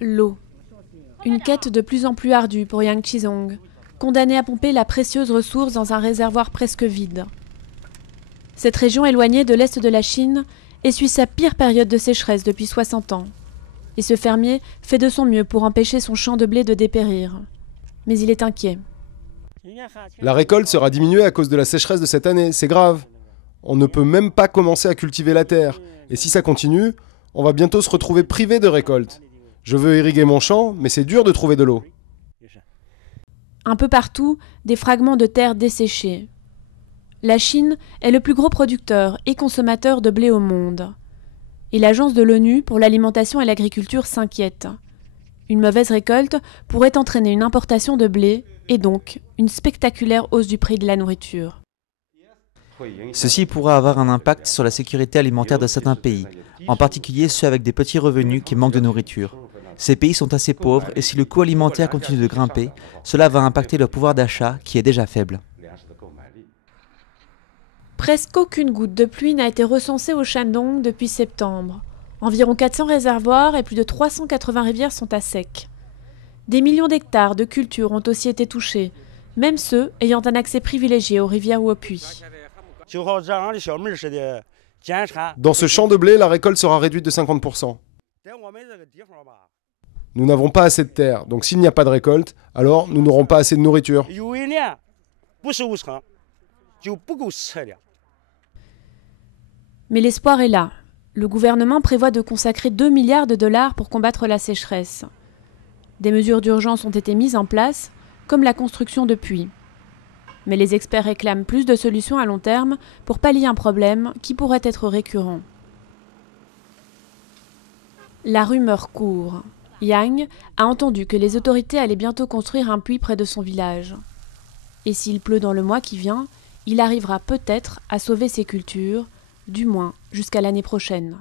L'eau. Une quête de plus en plus ardue pour Yang Qizhong, condamné à pomper la précieuse ressource dans un réservoir presque vide. Cette région éloignée de l'est de la Chine essuie sa pire période de sécheresse depuis 60 ans. Et ce fermier fait de son mieux pour empêcher son champ de blé de dépérir. Mais il est inquiet. La récolte sera diminuée à cause de la sécheresse de cette année, c'est grave. On ne peut même pas commencer à cultiver la terre. Et si ça continue, on va bientôt se retrouver privé de récolte. Je veux irriguer mon champ, mais c'est dur de trouver de l'eau. Un peu partout, des fragments de terre desséchés. La Chine est le plus gros producteur et consommateur de blé au monde. Et l'agence de l'ONU pour l'alimentation et l'agriculture s'inquiète. Une mauvaise récolte pourrait entraîner une importation de blé et donc une spectaculaire hausse du prix de la nourriture. Ceci pourra avoir un impact sur la sécurité alimentaire de certains pays, en particulier ceux avec des petits revenus qui manquent de nourriture. Ces pays sont assez pauvres et si le coût alimentaire continue de grimper, cela va impacter leur pouvoir d'achat qui est déjà faible. Presque aucune goutte de pluie n'a été recensée au Shandong depuis septembre. Environ 400 réservoirs et plus de 380 rivières sont à sec. Des millions d'hectares de cultures ont aussi été touchés, même ceux ayant un accès privilégié aux rivières ou aux puits. Dans ce champ de blé, la récolte sera réduite de 50%. Nous n'avons pas assez de terre, donc s'il n'y a pas de récolte, alors nous n'aurons pas assez de nourriture. Mais l'espoir est là. Le gouvernement prévoit de consacrer 2 milliards de dollars pour combattre la sécheresse. Des mesures d'urgence ont été mises en place, comme la construction de puits. Mais les experts réclament plus de solutions à long terme pour pallier un problème qui pourrait être récurrent. La rumeur court. Yang a entendu que les autorités allaient bientôt construire un puits près de son village. Et s'il pleut dans le mois qui vient, il arrivera peut-être à sauver ses cultures, du moins jusqu'à l'année prochaine.